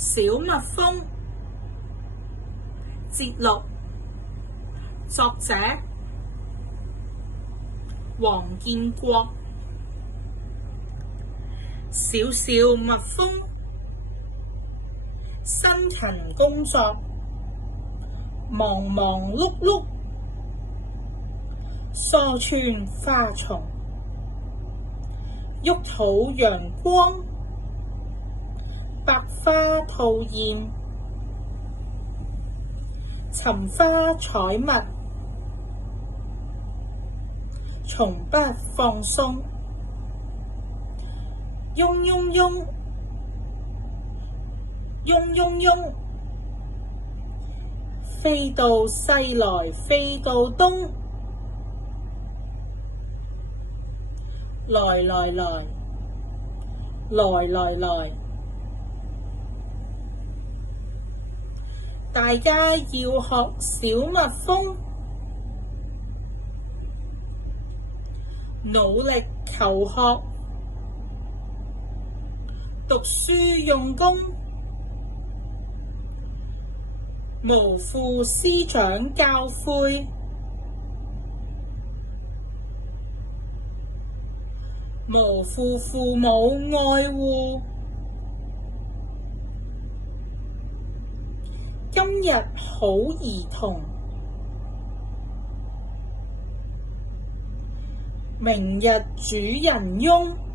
小蜜蜂節錄，作者黃建國。小小蜜蜂辛勤工作，忙忙碌碌，疏穿花叢，沃土陽光，百花吐豔，尋花採蜜，從不放鬆。嗡嗡嗡，嗡嗡嗡，飛到西來飛到東，來來來，來來來，大家要學小蜜蜂，努力求學，讀書用功，無負師長教誨，無負父母愛護。今日好兒童，明日主人翁。